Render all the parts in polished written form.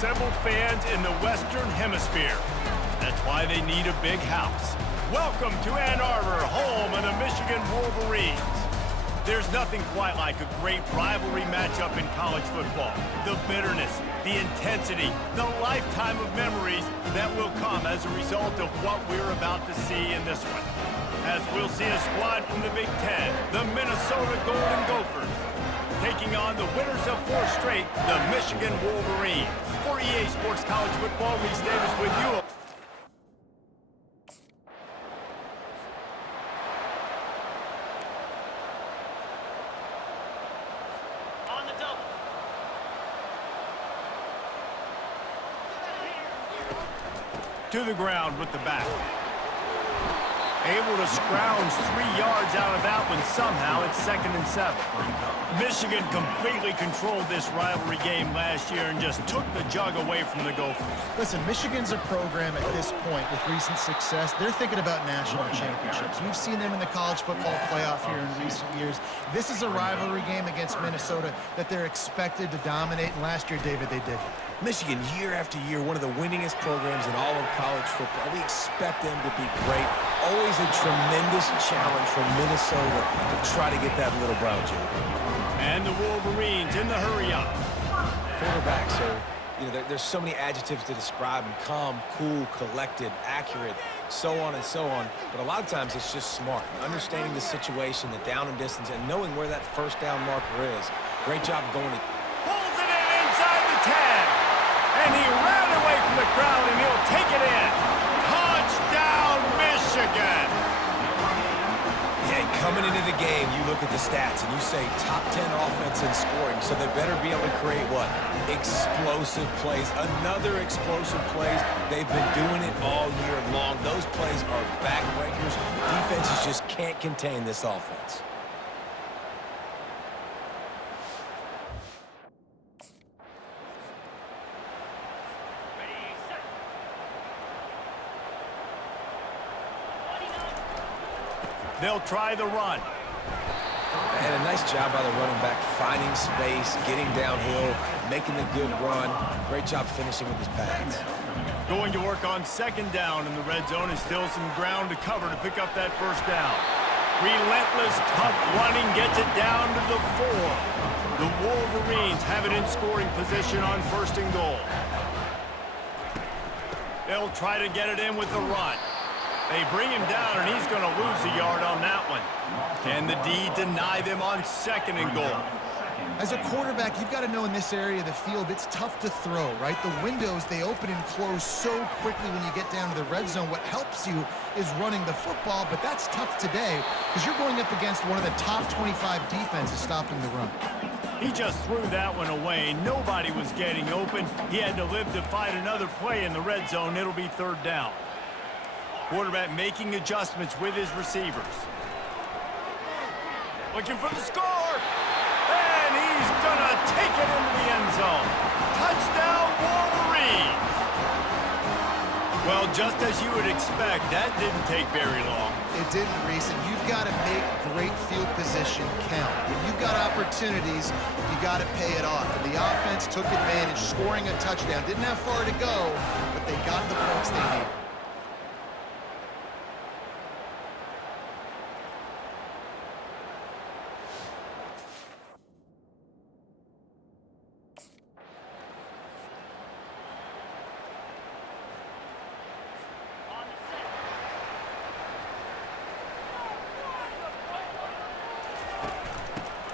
assembled fans in the Western Hemisphere. That's why they need a big house. Welcome to Ann Arbor, home of the Michigan Wolverines. There's nothing quite like a great rivalry matchup in college football. The bitterness, the intensity, the lifetime of memories that will come as a result of what we're about to see in this one. As we'll see a squad from the Big Ten, the Minnesota Golden Gophers, taking on the winners of 4 straight, the Michigan Wolverines. For EA Sports College Football, Reese Davis with you. To the ground with the back. Able to scrounge 3 yards out of that one somehow. It's 2nd and 7. Michigan completely controlled this rivalry game last year and just took the jug away from the Gophers. Listen, Michigan's a program at this point with recent success. They're thinking about national championships. We've seen them in the college football playoff here in recent years. This is a rivalry game against Minnesota that they're expected to dominate, and last year, David, they did. Michigan, year after year, one of the winningest programs in all of college football. We expect them to be great. Always a tremendous challenge for Minnesota to try to get that little brown jewel. And the Wolverines in the hurry-up. Quarterbacks are, there's so many adjectives to describe them. Calm, cool, collected, accurate, so on and so on. But a lot of times it's just smart. Understanding the situation, the down and distance, and knowing where that first down marker is. Great job going to... Pulls it in inside the 10. And he ran away from the crowd, and he'll take it in. Touchdown, Michigan! Yeah, coming into the game, you look at the stats, and you say top 10 offense in scoring, so they better be able to create what? Explosive plays. Another explosive plays. They've been doing it all year long. Those plays are backbreakers. Defenses just can't contain this offense. They'll try the run. And a nice job by the running back, finding space, getting downhill, making the good run. Great job finishing with his pads. Going to work on 2nd down in the red zone, and still some ground to cover to pick up that 1st down. Relentless, tough running gets it down to the 4. The Wolverines have it in scoring position on 1st and goal. They'll try to get it in with the run. They bring him down, and he's going to lose a yard on that one. Can the D deny them on 2nd and goal? As a quarterback, you've got to know in this area of the field, it's tough to throw, right? The windows, they open and close so quickly when you get down to the red zone. What helps you is running the football, but that's tough today because you're going up against one of the top 25 defenses stopping the run. He just threw that one away. Nobody was getting open. He had to live to fight another play in the red zone. It'll be 3rd down. Quarterback making adjustments with his receivers. Looking for the score. And he's going to take it into the end zone. Touchdown, Wolverines. Well, just as you would expect, that didn't take very long. It didn't, Reese, and you've got to make great field position count. When you've got opportunities, you got to pay it off. And the offense took advantage, scoring a touchdown. Didn't have far to go, but they got the points they needed.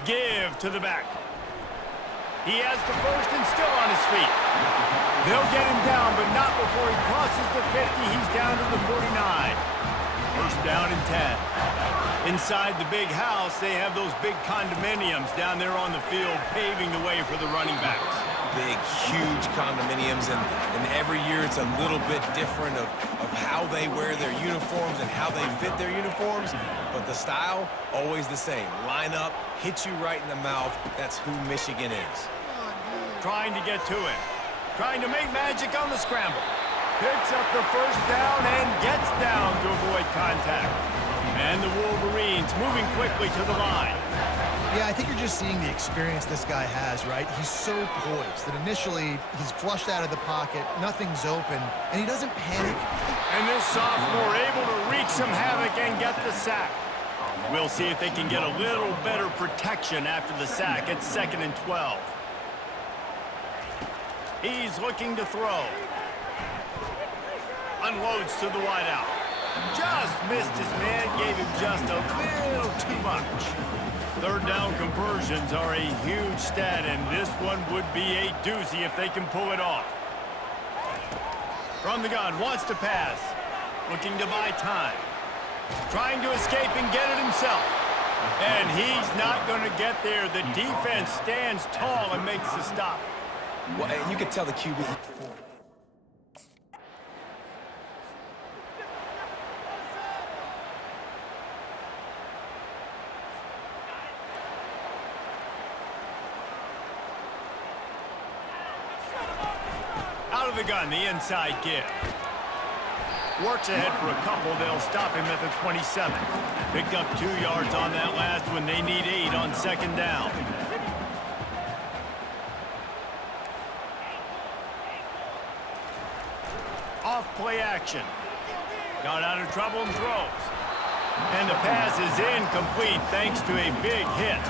Give to the back. He has the 1st and still on his feet. They'll get him down, but not before he crosses the 50. He's down to the 49. 1st down and 10. Inside the big house, they have those big condominiums down there on the field, paving the way for the running backs. Big, huge condominiums, and every year it's a little bit different of how they wear their uniforms and how they fit their uniforms, but the style, always the same. Line up, hit you right in the mouth. That's who Michigan is. Trying to get to it. Trying to make magic on the scramble. Picks up the 1st down and gets down to avoid contact. And the Wolverines moving quickly to the line. Yeah, I think you're just seeing the experience this guy has, right? He's so poised that initially he's flushed out of the pocket, nothing's open, and he doesn't panic. And this sophomore able to wreak some havoc and get the sack. We'll see if they can get a little better protection after the sack. It's 2nd and 12. He's looking to throw. Unloads to the wideout. Just missed his man, gave him just a little too much. 3rd down conversions are a huge stat, and this one would be a doozy if they can pull it off. From the gun, wants to pass. Looking to buy time. Trying to escape and get it himself. And he's not going to get there. The defense stands tall and makes the stop. Well, you could tell the QB. Out of the gun, the inside give. Works ahead for a couple. They'll stop him at the 27. Picked up 2 yards on that last one. They need 8 on 2nd down. Off play action. Got out of trouble and throws. And the pass is incomplete thanks to a big hit.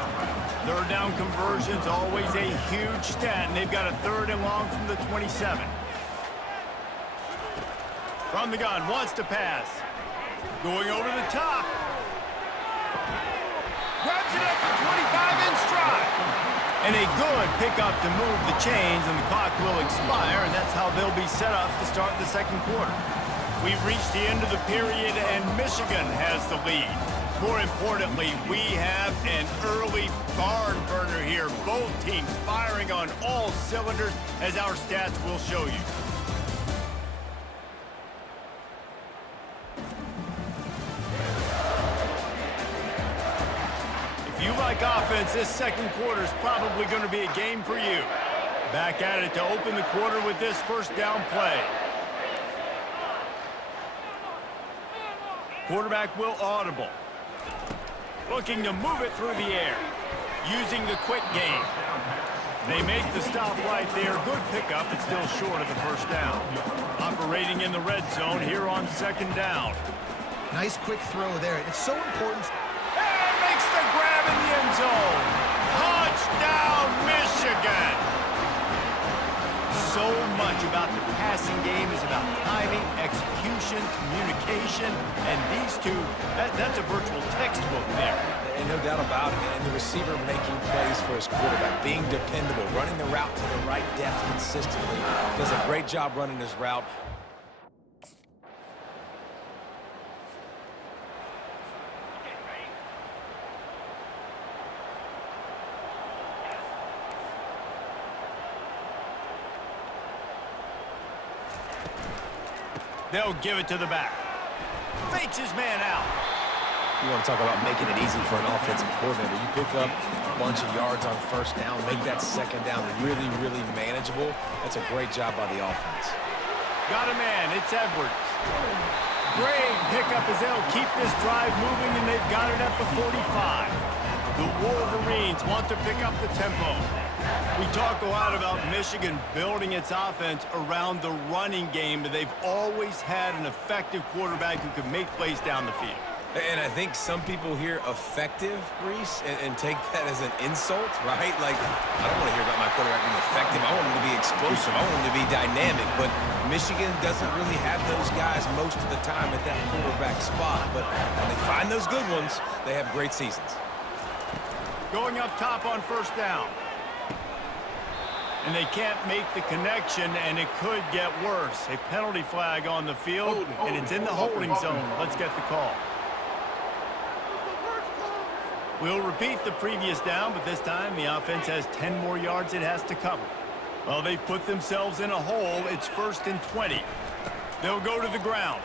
3rd down conversion's always a huge stat, and they've got a 3rd and long from the 27. From the gun, wants to pass. Going over the top. Grabs it at the 25 in stride. And a good pickup to move the chains, and the clock will expire, and that's how they'll be set up to start the 2nd quarter. We've reached the end of the period, and Michigan has the lead. More importantly, we have an early barn burner here. Both teams firing on all cylinders, as our stats will show you. If you like offense, this 2nd quarter is probably going to be a game for you. Back at it to open the quarter with this 1st down play. Quarterback will audible. Looking to move it through the air. Using the quick game. They make the stop right there. Good pickup. It's still short of the 1st down. Operating in the red zone here on 2nd down. Nice quick throw there. It's so important. And makes the grab in the end zone. Touchdown, Michigan. So much about the passing game is about timing, execution, communication, and these two, that's a virtual textbook there. And no doubt about it, and the receiver making plays for his quarterback, being dependable, running the route to the right depth consistently. Does a great job running his route. They'll give it to the back. Fakes his man out. You want to talk about making it easy for an offensive coordinator. You pick up a bunch of yards on 1st down, make that 2nd down really, really manageable. That's a great job by the offense. Got a man. It's Edwards. Great pickup as they'll keep this drive moving, and they've got it at the 45. The Wolverines want to pick up the tempo. We talk a lot about Michigan building its offense around the running game, but they've always had an effective quarterback who can make plays down the field. And I think some people hear effective, Reese, and take that as an insult, right? Like, I don't want to hear about my quarterback being effective. I want him to be explosive. I want him to be dynamic. But Michigan doesn't really have those guys most of the time at that quarterback spot. But when they find those good ones, they have great seasons. Going up top on 1st down. And they can't make the connection, and it could get worse. A penalty flag on the field, and it's in the holding zone. Let's get the call. We'll repeat the previous down, but this time the offense has 10 more yards it has to cover. Well, they've put themselves in a hole. It's 1st and 20. They'll go to the ground.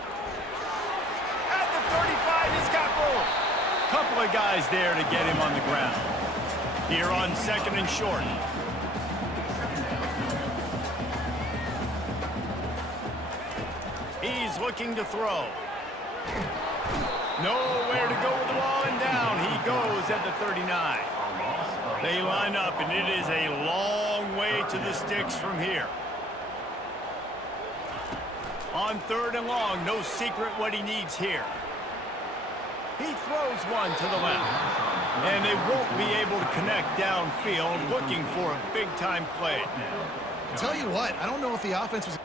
At the 35, he's got room. Couple of guys there to get him on the ground. Here on 2nd and short. He's looking to throw. Nowhere to go with the ball, and down he goes at the 39. They line up, and it is a long way to the sticks from here. On 3rd and long, no secret what he needs here. He throws one to the left. And they won't be able to connect downfield, looking for a big-time play. Tell you what, I don't know if the offense was...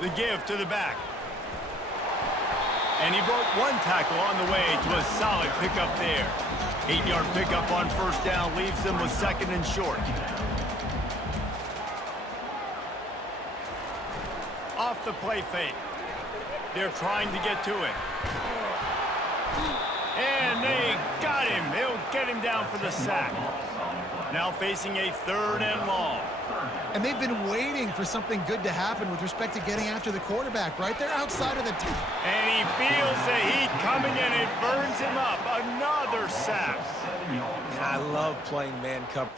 The give to the back. And he broke one tackle on the way to a solid pickup there. 8-yard pickup on 1st down leaves them with 2nd and short. Off the play fake. They're trying to get to it. And they got him. They'll get him down for the sack. Now facing a 3rd and long. And they've been waiting for something good to happen with respect to getting after the quarterback, right? They're outside of the... And he feels the heat coming in. It burns him up. Another sack. And I love playing man cover.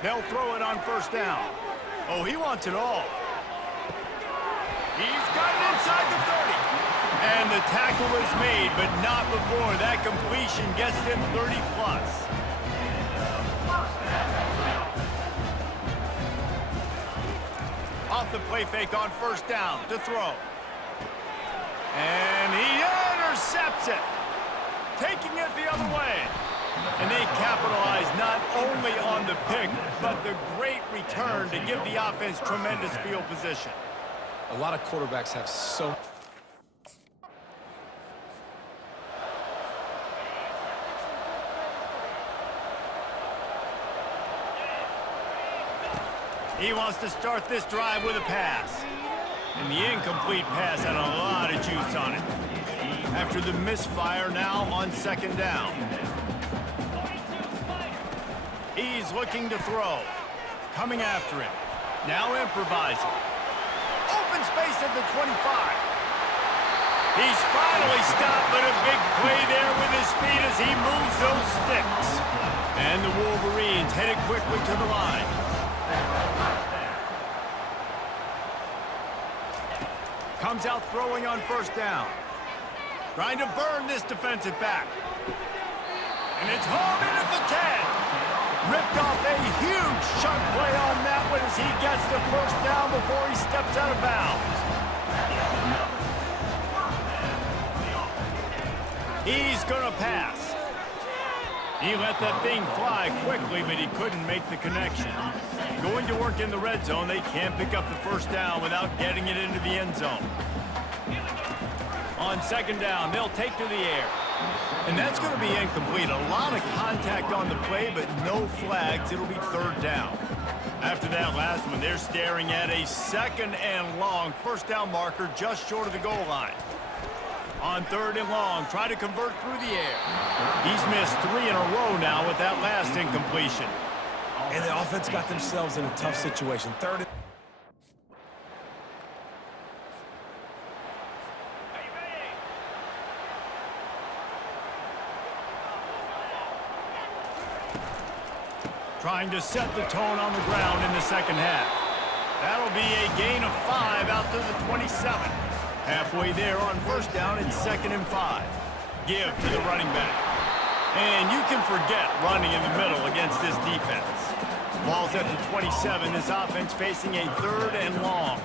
They'll throw it on 1st down. Oh, he wants it all. He's got it inside the 30. And the tackle is made, but not before that completion gets them 30+. Off the play fake on 1st down to throw. And he intercepts it. Taking it the other way. And they capitalize not only on the pick, but the great return to give the offense tremendous field position. A lot of quarterbacks have so... He wants to start this drive with a pass. And the incomplete pass had a lot of juice on it. After the misfire, now on 2nd down. He's looking to throw. Coming after him. Now improvising. Open space at the 25. He's finally stopped, but a big play there with his feet as he moves those sticks. And the Wolverines headed quickly to the line. Comes out throwing on 1st down. Trying to burn this defensive back. And it's hauled in at the 10. Ripped off a huge chunk play on that one as he gets the 1st down before he steps out of bounds. He's gonna pass. He let that thing fly quickly, but he couldn't make the connection. Going to work in the red zone, they can't pick up the 1st down without getting it into the end zone. On 2nd down, they'll take to the air. And that's going to be incomplete. A lot of contact on the play, but no flags. It'll be 3rd down. After that last one, they're staring at a 2nd and long 1st down marker just short of the goal line. On 3rd and long, try to convert through the air. He's missed 3 in a row now with that last incompletion. And the offense got themselves in a tough situation. 3rd and... Trying to set the tone on the ground in the 2nd half. That'll be a gain of 5 out to the 27. Halfway there on 1st down, it's 2nd and 5. Give to the running back. And you can forget running in the middle against this defense. Ball's at the 27. This offense facing a 3rd and long.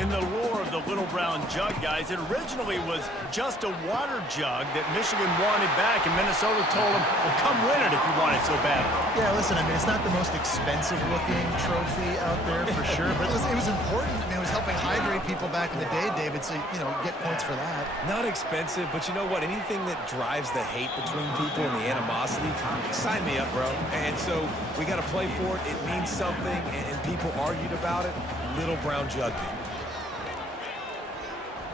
In the lore of the little brown jug, guys, it originally was just a water jug that Michigan wanted back, and Minnesota told them, well, come win it if you want it so badly. Yeah, listen, I mean, it's not the most expensive-looking trophy out there for sure, but it was important. I mean, it was helping hydrate people back in the day, David, so, you know, get points for that. Not expensive, but you know what? Anything that drives the hate between people and the animosity, sign me up, bro. And so we got to play for it. It means something, and people argued about it. Little brown jug did.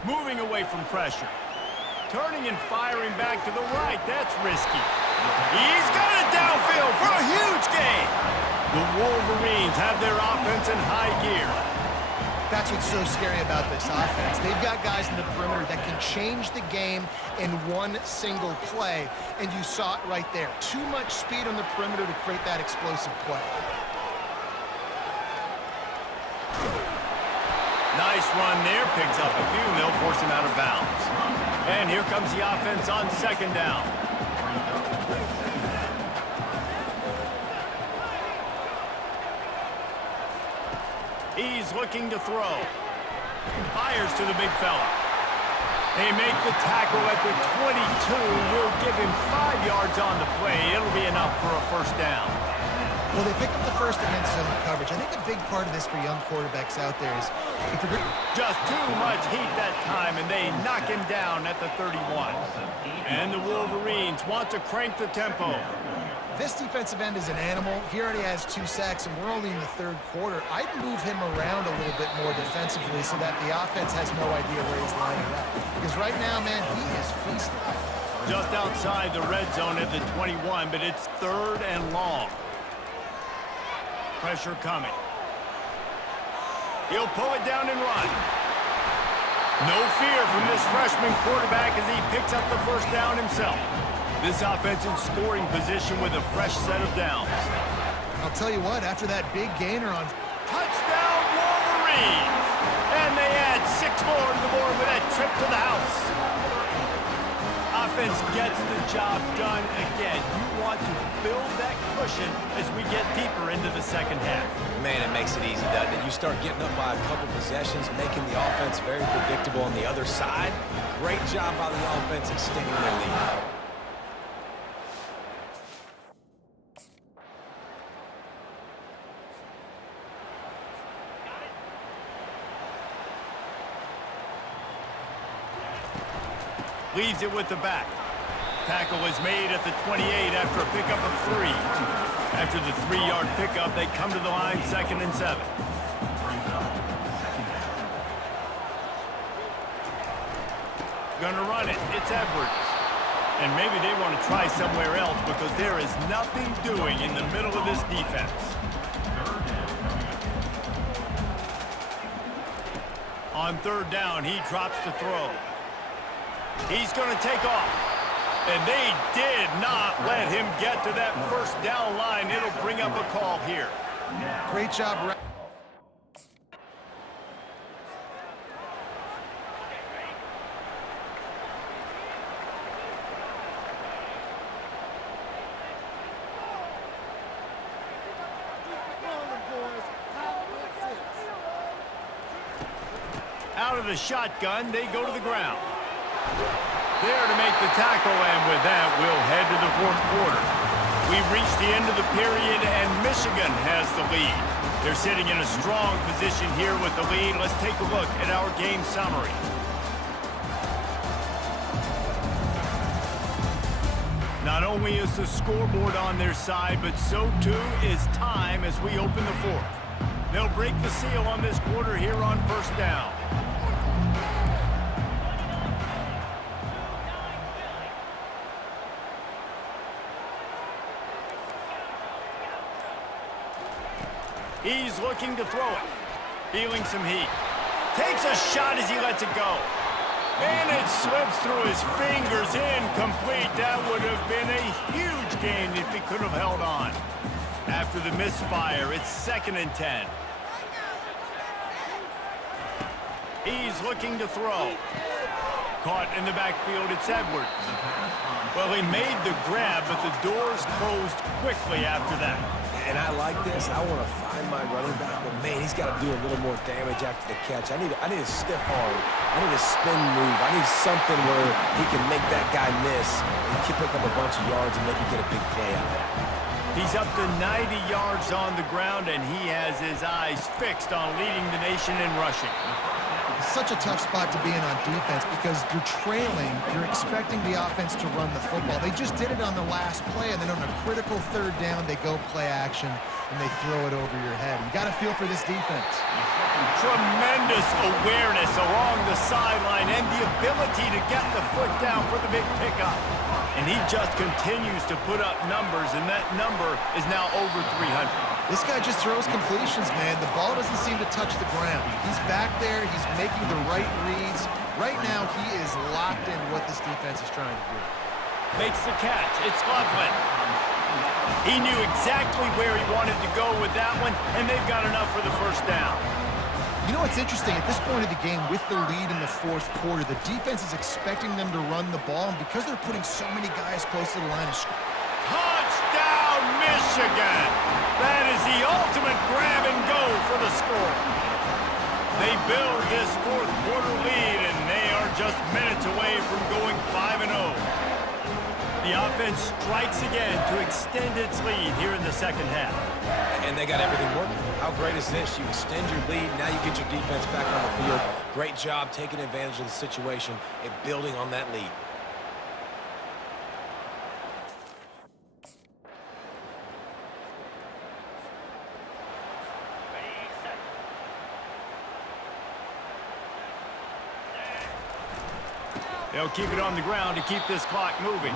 Moving away from pressure. Turning and firing back to the right. That's risky. He's got it downfield for a huge gain. The Wolverines have their offense in high gear. That's what's so scary about this offense. They've got guys in the perimeter that can change the game in one single play, and you saw it right there. Too much speed on the perimeter to create that explosive play. Nice run there, picks up a few, and they'll force him out of bounds. And here comes the offense on second down. He's looking to throw. Fires to the big fella. They make the tackle at the 22. We'll give him 5 yards on the play. It'll be enough for a first down. Well, they pick up the first against zone coverage. I think a big part of this for young quarterbacks out there is if you're just too much heat that time, and they knock him down at the 31. And the Wolverines want to crank the tempo. This defensive end is an animal. He already has 2 sacks, and we're only in the third quarter. I'd move him around a little bit more defensively so that the offense has no idea where he's lining up. Because right now, man, he is feasting. Just outside the red zone at the 21, but it's third and long. Pressure coming. He'll pull it down and run. No fear from this freshman quarterback as he picks up the first down himself. This offense in scoring position with a fresh set of downs. I'll tell you what, after that big gainer on touchdown Wolverines! And they add 6 more to the board with that trip to the house. Offense gets the job done again. You want to build that cushion as we get deeper into the second half. Man, it makes it easy, doesn't it? You start getting up by a couple possessions, making the offense very predictable on the other side. Great job by the offense extending their lead. Leaves it with the back. Tackle is made at the 28 after a pickup of 3. After the 3-yard pickup, they come to the line 2nd and 7. Gonna run it. It's Edwards. And maybe they want to try somewhere else because there is nothing doing in the middle of this defense. On third down, he drops to throw. He's going to take off. And they did not let him get to that first down line. It'll bring up a call here. Great job. Out of the shotgun, they go to the ground. There to make the tackle, and with that, we'll head to the 4th quarter. We've reached the end of the period, and Michigan has the lead. They're sitting in a strong position here with the lead. Let's take a look at our game summary. Not only is the scoreboard on their side, but so too is time as we open the 4th. They'll break the seal on this quarter here on first down. He's looking to throw it. Feeling some heat. Takes a shot as he lets it go. And it slips through his fingers. Incomplete. That would have been a huge gain if he could have held on. After the misfire, it's 2nd and 10. He's looking to throw. Caught in the backfield, it's Edwards. Well, he made the grab, but the doors closed quickly after that. And I like this. I want to find my running back, but man, he's got to do a little more damage after the catch. I need a stiff arm. I need a spin move. I need something where he can make that guy miss and pick up a bunch of yards and maybe get a big play out of it. He's up to 90 yards on the ground, and he has his eyes fixed on leading the nation in rushing. Such a tough spot to be in on defense because you're trailing, you're expecting the offense to run the football. They just did it on the last play, and then on a critical third down, they go play action, and they throw it over your head. You got to feel for this defense. Tremendous awareness along the sideline and the ability to get the foot down for the big pickup. And he just continues to put up numbers, and that number is now over 300. This guy just throws completions, man. The ball doesn't seem to touch the ground. He's back there. He's making the right reads. Right now, he is locked in what this defense is trying to do. Makes the catch. It's Loveland. He knew exactly where he wanted to go with that one, and they've got enough for the first down. You know what's interesting? At this point of the game, with the lead in the fourth quarter, the defense is expecting them to run the ball, and because they're putting so many guys close to the line of scrimmage. Touchdown, Michigan! That is the ultimate grab and go for the score. They build this fourth quarter lead, and they are just minutes away from going 5-0. The offense strikes again to extend its lead here in the second half. And they got everything working. How great is this? You extend your lead, now you get your defense back on the field. Great job taking advantage of the situation and building on that lead. They'll keep it on the ground to keep this clock moving.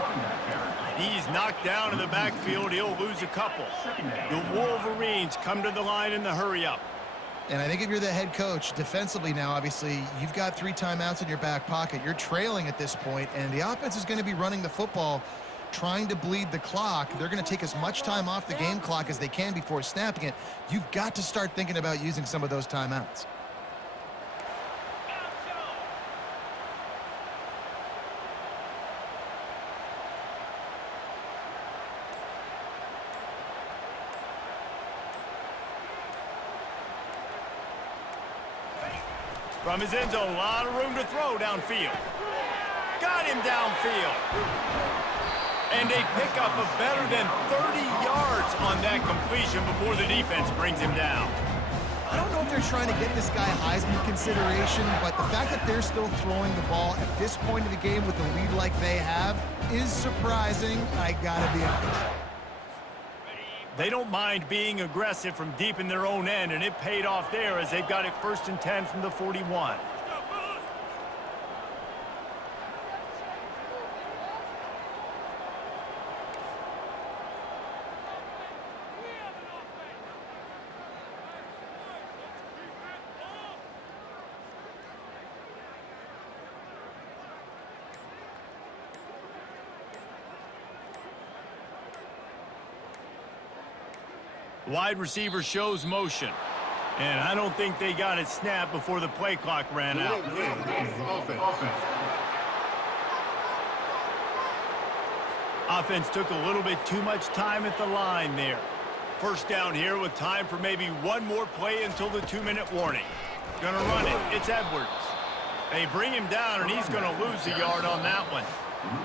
He's knocked down in the backfield. He'll lose a couple. The Wolverines come to the line in the hurry-up. And I think if you're the head coach, defensively now, obviously, you've got 3 timeouts in your back pocket. You're trailing at this point, and the offense is going to be running the football, trying to bleed the clock. They're going to take as much time off the game clock as they can before snapping it. You've got to start thinking about using some of those timeouts. From his end zone, a lot of room to throw downfield. Got him downfield. And a pickup of better than 30 yards on that completion before the defense brings him down. I don't know if they're trying to get this guy Heisman consideration, but the fact that they're still throwing the ball at this point of the game with the lead like they have is surprising, I gotta be honest. They don't mind being aggressive from deep in their own end, and it paid off there as they've got it 1st and 10 from the 41. Wide receiver shows motion. And I don't think they got it snapped before the play clock ran out. Offense took a little bit too much time at the line there. First down here with time for maybe one more play until the 2-minute warning. Gonna run it. It's Edwards. They bring him down, and he's gonna lose a yard on that one.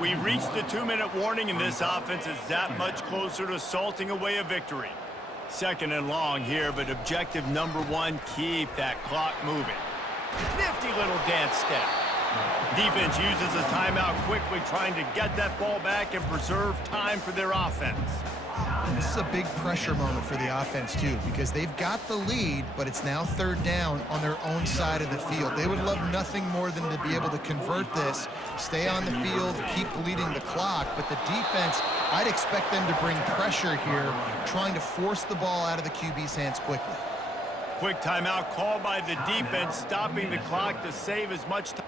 We've reached the 2-minute warning, and this offense is that much closer to salting away a victory. 2nd and long here, but objective number 1, keep that clock moving. Nifty little dance step. Defense uses a timeout quickly, trying to get that ball back and preserve time for their offense. This is a big pressure moment for the offense, too, because they've got the lead, but it's now 3rd down on their own side of the field. They would love nothing more than to be able to convert this, stay on the field, keep bleeding the clock, but the defense, I'd expect them to bring pressure here, trying to force the ball out of the QB's hands quickly. Quick timeout called by the defense, stopping the clock to save as much time.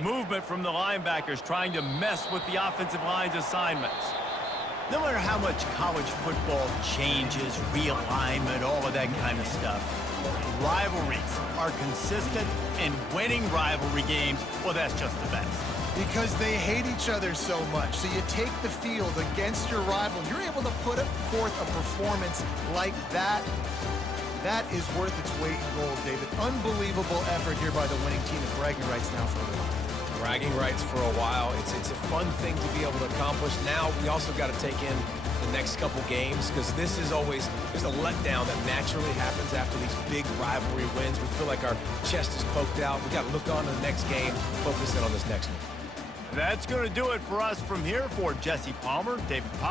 Movement from the linebackers trying to mess with the offensive line's assignments. No matter how much college football changes, realignment, all of that kind of stuff, rivalries are consistent, and winning rivalry games, well, that's just the best. Because they hate each other so much. So you take the field against your rival, you're able to put forth a performance like that. That is worth its weight in gold, David. Unbelievable effort here by the winning team, and bragging rights now for a while. Bragging rights for a while. It's a fun thing to be able to accomplish. Now we also got to take in the next couple games, because this is always, there's a letdown that naturally happens after these big rivalry wins. We feel like our chest is poked out. We got to look on to the next game, focus in on this next one. That's going to do it for us from here. For Jesse Palmer, David Palmer.